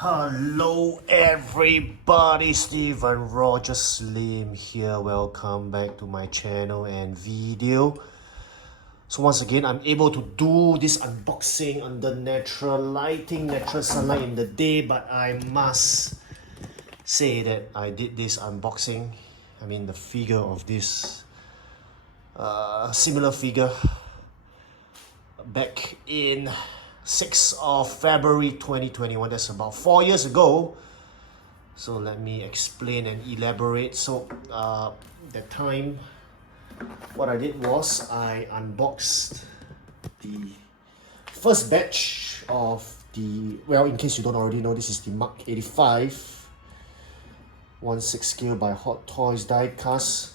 Hello everybody, Steven Roger Slim here. Welcome back to my channel and video. So once again, I'm able to do this unboxing under natural lighting, natural sunlight in the day, but I must say that I did this unboxing, the figure of this similar figure back in 6th of February 2021. That's about 4 years ago. So let me explain and elaborate. So that time, what I did was I unboxed the first batch of the, well, in case you don't already know, this is the Mark 85 1/6 scale by Hot Toys Diecast.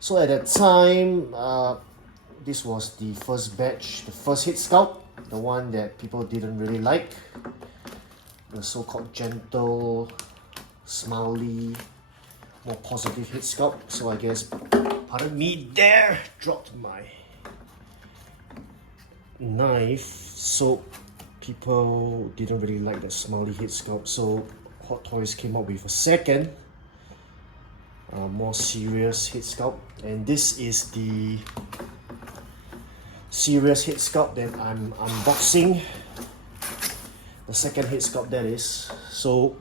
So at that time, this was the first batch, the first hit sculpt, the one that people didn't really like, the so-called gentle, smiley, more positive hit sculpt. So I guess, pardon me there, dropped my knife. So people didn't really like that smiley hit sculpt, so Hot Toys came up with a second, more serious hit sculpt, and this is the serious hit sculpt that I'm unboxing, the second hit sculpt that is. So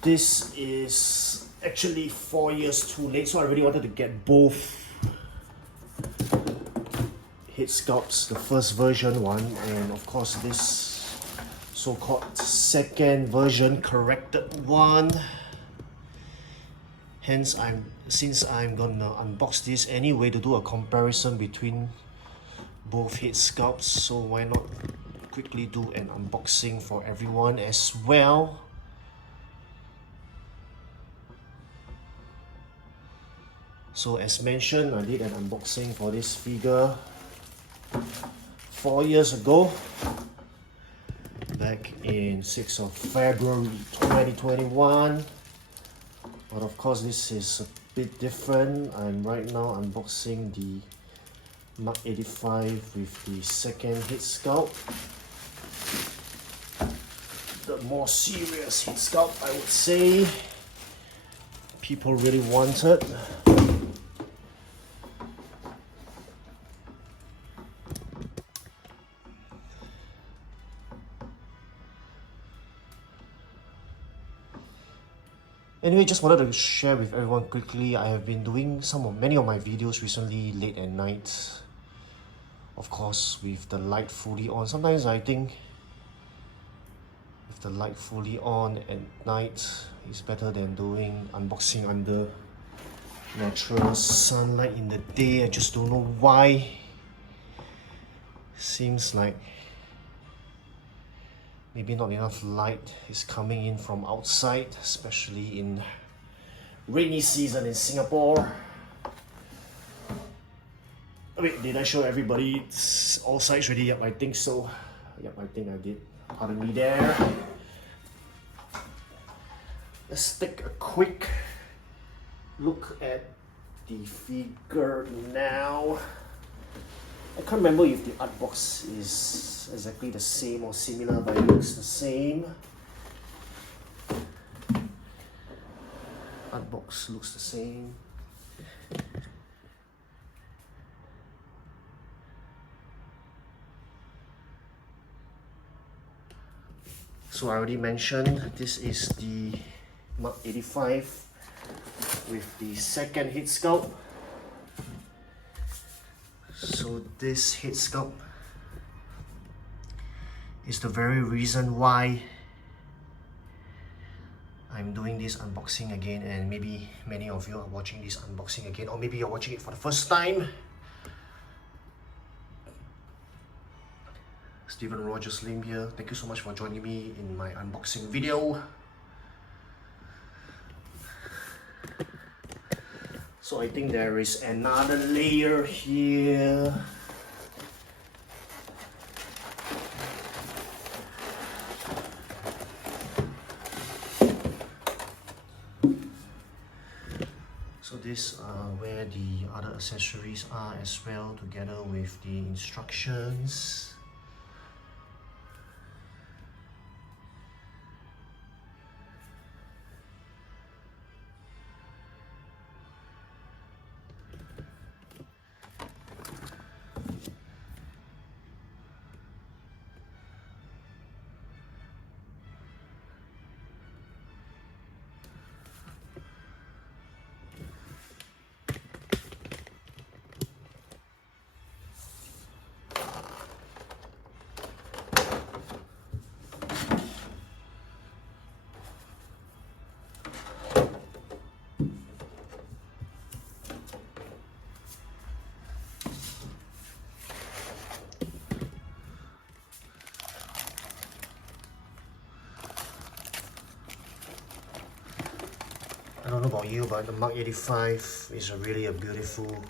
this is actually 4 years too late, so I really wanted to get both hit sculpts, the first version one, and of course this so-called second version corrected one. Hence, since I'm gonna unbox this anyway to do a comparison between both hit sculpts, so why not quickly do an unboxing for everyone as well. So as mentioned, I did an unboxing for this figure 4 years ago, back in 6th of February 2021. But of course this is a bit different. I'm right now unboxing the Mark 85 with the second hit sculpt, the more serious hit sculpt, I would say, people really wanted. Anyway, just wanted to share with everyone quickly. I have been doing many of my videos recently late at night. Of course, with the light fully on. Sometimes I think with the light fully on at night is better than doing unboxing under natural sunlight in the day. I just don't know why. Seems like maybe not enough light is coming in from outside, especially in rainy season in Singapore. Wait, did I show everybody all sides ready? Yep, I think so. Yep, I think I did. Pardon me there. Let's take a quick look at the figure now. I can't remember if the art box is exactly the same or similar, but it looks the same. Art box looks the same. So I already mentioned this is the Mark 85 with the second hit sculpt. So this hit sculpt is the very reason why I'm doing this unboxing again, and maybe many of you are watching this unboxing again, or maybe you're watching it for the first time. Steven Roger Slim here. Thank you so much for joining me in my unboxing video. So I think there is another layer here. So this where the other accessories are as well, together with the instructions. I don't know about you, but the Mark 85 is really a beautiful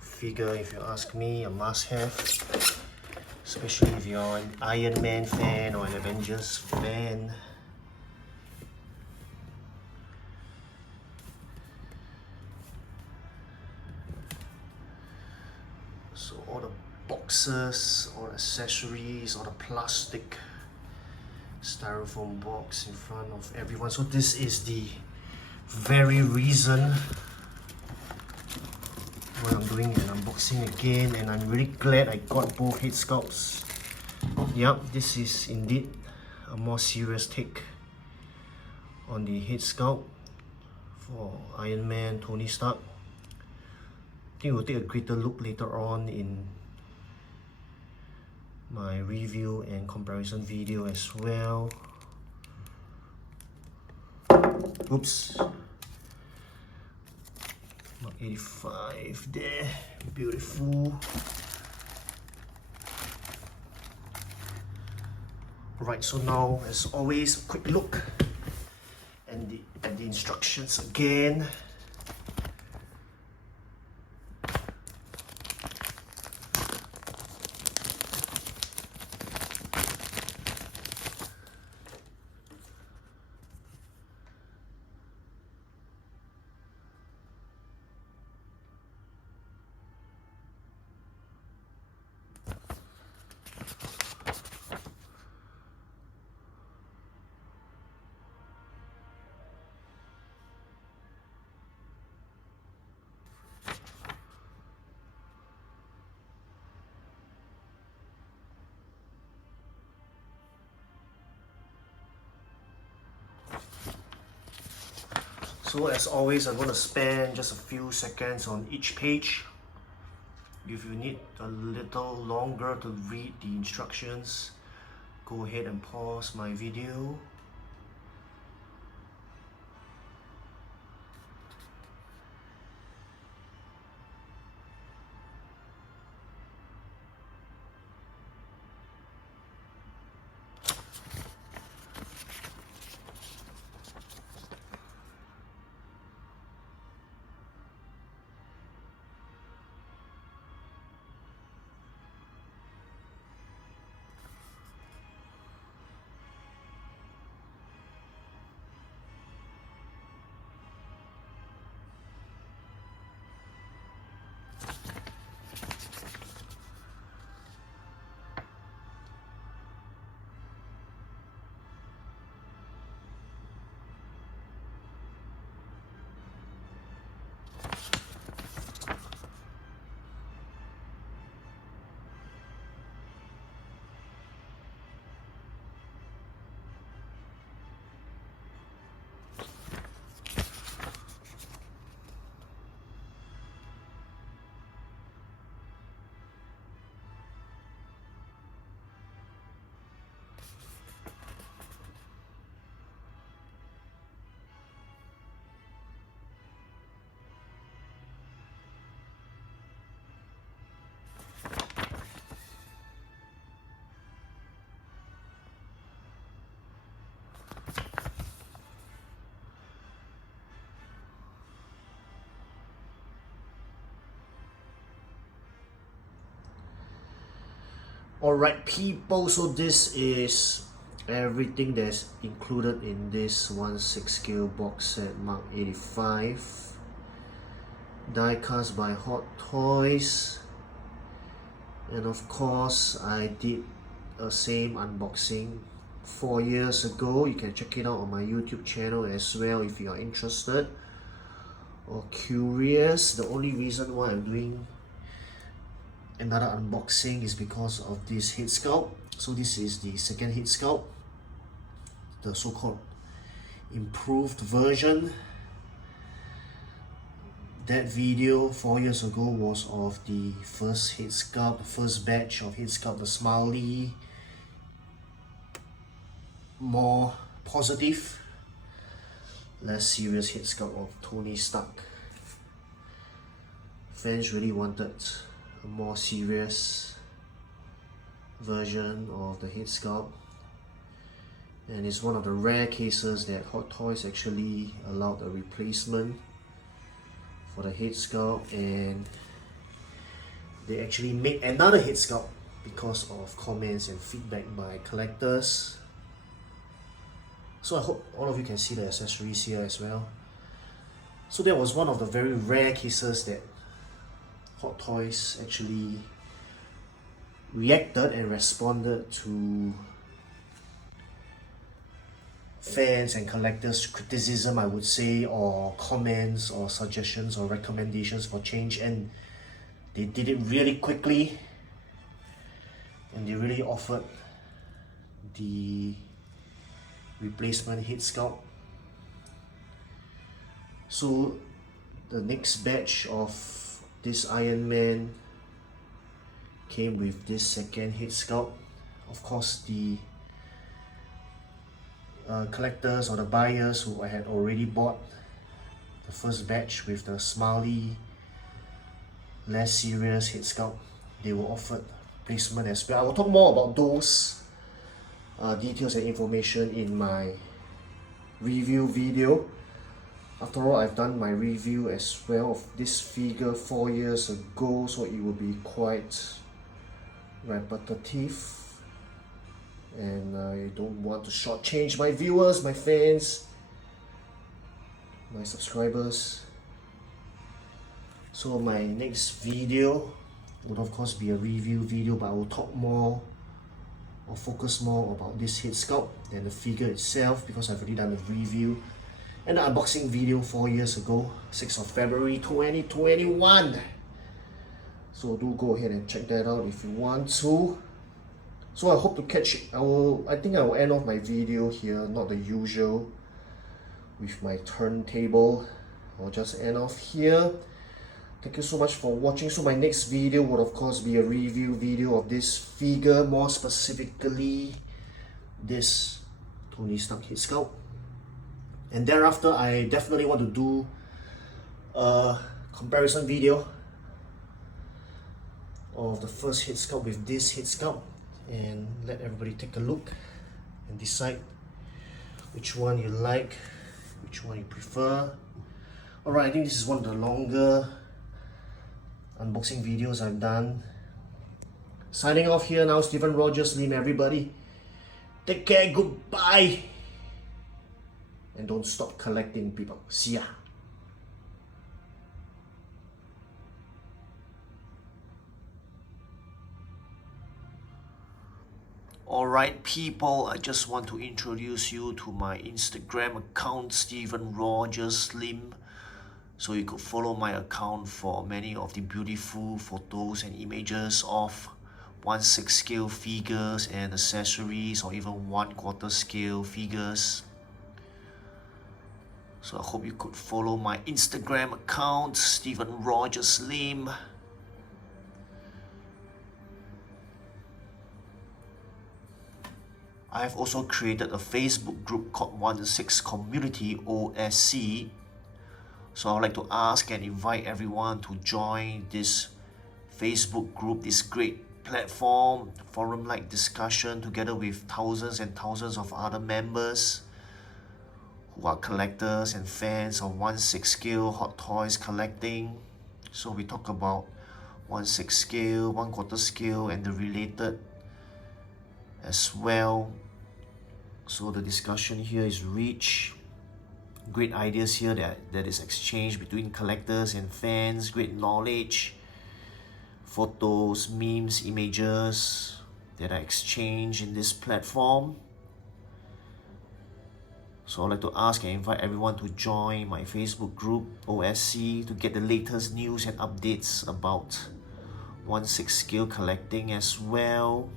figure if you ask me, a must-have. Especially if you're an Iron Man fan or an Avengers fan. So all the boxes, all the accessories, all the plastic styrofoam box in front of everyone. So this is the very reason why I'm doing an unboxing again, and I'm really glad I got both head sculpts. Yep, this is indeed a more serious take on the head sculpt for Iron Man, Tony Stark. I think we'll take a greater look later on in my review and comparison video as well. Oops. Mark 85 there, beautiful. Right, so now as always, quick look at the instructions again. So as always, I'm going to spend just a few seconds on each page. If you need a little longer to read the instructions, go ahead and pause my video. Alright people, so this is everything that's included in this 1/6 scale box set Mark 85. Diecast by Hot Toys. And of course, I did a same unboxing 4 years ago. You can check it out on my YouTube channel as well if you are interested or curious. The only reason why I'm doing another unboxing is because of this head sculpt. So this is the second head sculpt, the so-called improved version. That video 4 years ago was of the first head sculpt, first batch of head sculpt, the smiley, more positive, less serious head sculpt of Tony Stark. Fans really wanted a more serious version of the head sculpt, and it's one of the rare cases that Hot Toys actually allowed a replacement for the head sculpt, and they actually made another head sculpt because of comments and feedback by collectors. So I hope all of you can see the accessories here as well. So that was one of the very rare cases that Hot Toys actually reacted and responded to fans and collectors' criticism, I would say, or comments or suggestions or recommendations for change, and they did it really quickly, and they really offered the replacement head sculpt. So the next batch of this Iron Man came with this second head sculpt. Of course, the collectors or the buyers who had already bought the first batch with the smiley, less serious head sculpt, they were offered replacement as well. I will talk more about those details and information in my review video. After all, I've done my review as well of this figure 4 years ago, so it will be quite repetitive, and I don't want to shortchange my viewers, my fans, my subscribers. So my next video would of course be a review video, but I will talk more or focus more about this head sculpt than the figure itself, because I've already done a review and an unboxing video 4 years ago, 6th of February 2021. So do go ahead and check that out if you want to. So I hope to catch it. I think I will end off my video here, not the usual with my turntable. I'll just end off here. Thank you so much for watching. So my next video would of course be a review video of this figure, more specifically this Tony Stark head sculpt. And thereafter, I definitely want to do a comparison video of the first head sculpt with this head sculpt, and let everybody take a look and decide which one you like, which one you prefer. Alright, I think this is one of the longer unboxing videos I've done. Signing off here now, Stephen Rogers Lim, everybody. Take care, goodbye. And don't stop collecting, people. See ya. Alright people, I just want to introduce you to my Instagram account, Stephen Rogers Lim, so you could follow my account for many of the beautiful photos and images of 1/6 scale figures and accessories, or even 1/4 scale figures. So I hope you could follow my Instagram account, Stephen Rogers Lim. I have also created a Facebook group called 1/6 Community OSC. So I'd like to ask and invite everyone to join this Facebook group, this great platform, forum-like discussion together with thousands and thousands of other members who are collectors and fans of 1/6 scale Hot Toys collecting. So we talk about 1/6 scale, 1/4 scale, and the related as well. So the discussion here is rich. Great ideas here that is exchanged between collectors and fans. Great knowledge, photos, memes, images that are exchanged in this platform. So I'd like to ask and invite everyone to join my Facebook group OSC to get the latest news and updates about 1/6 scale collecting as well.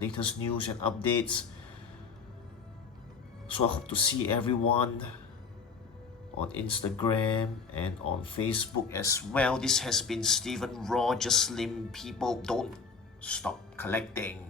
Latest news and updates. So I hope to see everyone on Instagram and on Facebook as well. This has been Stephen Rogers Lim. People, don't stop collecting.